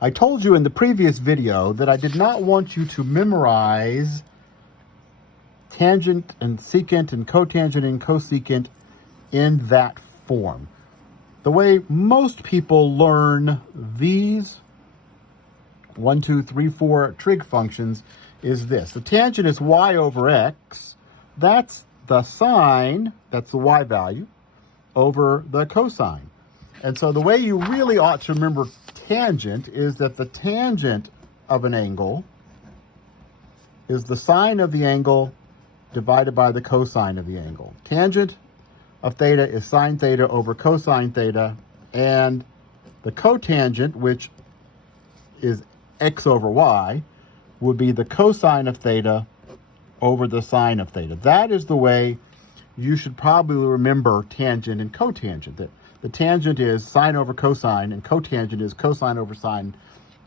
I told you in the previous video that I did not want you to memorize tangent and secant and cotangent and cosecant in that form. The way most people learn these 1, 2, 3, 4 trig functions is this. The tangent is y over x. That's the sine, that's the y value, over the cosine. And so the way you really ought to remember tangent is that the tangent of an angle is the sine of the angle divided by the cosine of the angle. Tangent of theta is sine theta over cosine theta, and the cotangent, which is x over y, would be the cosine of theta over the sine of theta. That is the way you should probably remember tangent and cotangent. That the tangent is sine over cosine, and cotangent is cosine over sine.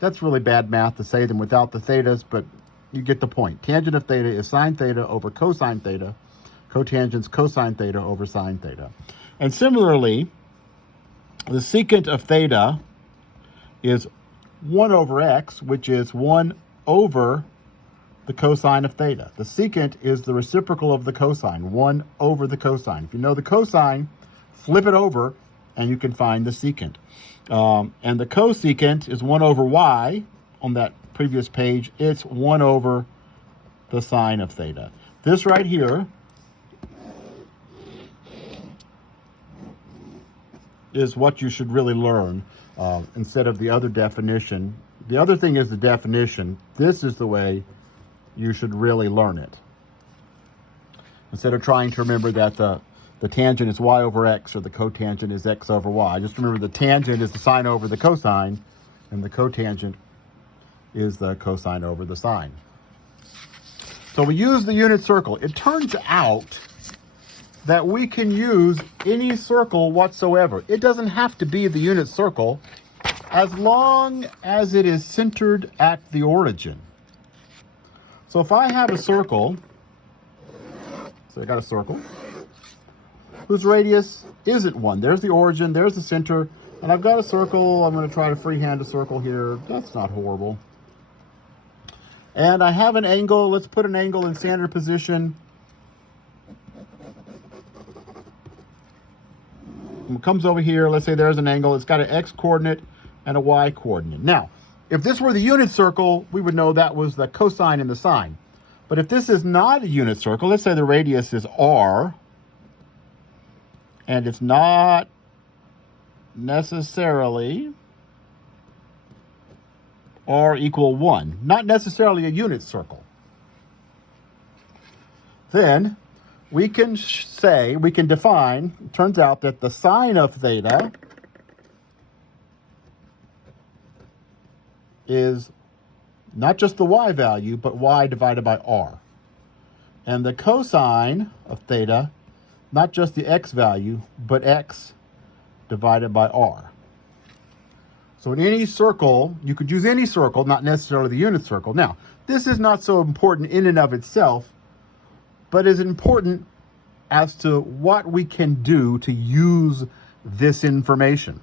That's really bad math to say them without the thetas, but you get the point. Tangent of theta is sine theta over cosine theta. Cotangent's cosine theta over sine theta. And similarly, the secant of theta is 1 over x, which is 1 over the cosine of theta. The secant is the reciprocal of the cosine, 1 over the cosine. If you know the cosine, flip it over, and you can find the secant. And the cosecant is 1 over y on that previous page. It's 1 over the sine of theta. This right here is what you should really learn instead of the other definition. The other thing is the definition. This is the way you should really learn it. Instead of trying to remember that the tangent is y over x or the cotangent is x over y. Just remember the tangent is the sine over the cosine, and the cotangent is the cosine over the sine. So we use the unit circle. It turns out that we can use any circle whatsoever. It doesn't have to be the unit circle as long as it is centered at the origin. So if I have a circle, so I got a circle whose radius isn't 1. There's the origin, there's the center, and I've got a circle. I'm going to try to freehand a circle here. That's not horrible. And I have an angle. Let's put an angle in standard position. It comes over here. Let's say there's an angle. It's got an x coordinate and a y coordinate. Now, if this were the unit circle, we would know that was the cosine and the sine. But if this is not a unit circle, let's say the radius is r, and it's not necessarily r equal 1, not necessarily a unit circle, then we can say, we can define, it turns out that the sine of theta is not just the y value, but y divided by r. And the cosine of theta, not just the x value, but x divided by r. So in any circle, you could use any circle, not necessarily the unit circle. Now, this is not so important in and of itself, but is important as to what we can do to use this information.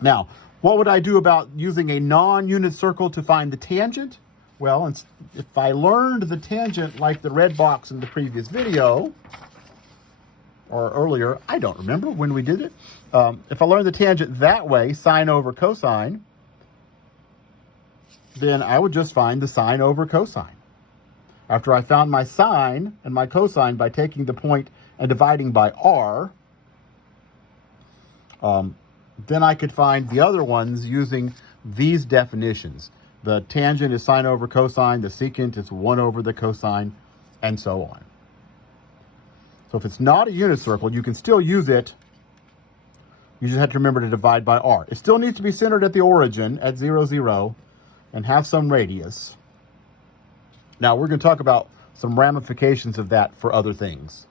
Now, what would I do about using a non-unit circle to find the tangent? Well, if I learned the tangent like the red box in the previous video, or earlier, I don't remember when we did it. If I learned the tangent that way, sine over cosine, then I would just find the sine over cosine. After I found my sine and my cosine by taking the point and dividing by r, then I could find the other ones using these definitions. The tangent is sine over cosine, the secant is 1 over the cosine, and so on. So if it's not a unit circle, you can still use it. You just have to remember to divide by r. It still needs to be centered at the origin at 0, 0, and have some radius. Now, we're going to talk about some ramifications of that for other things.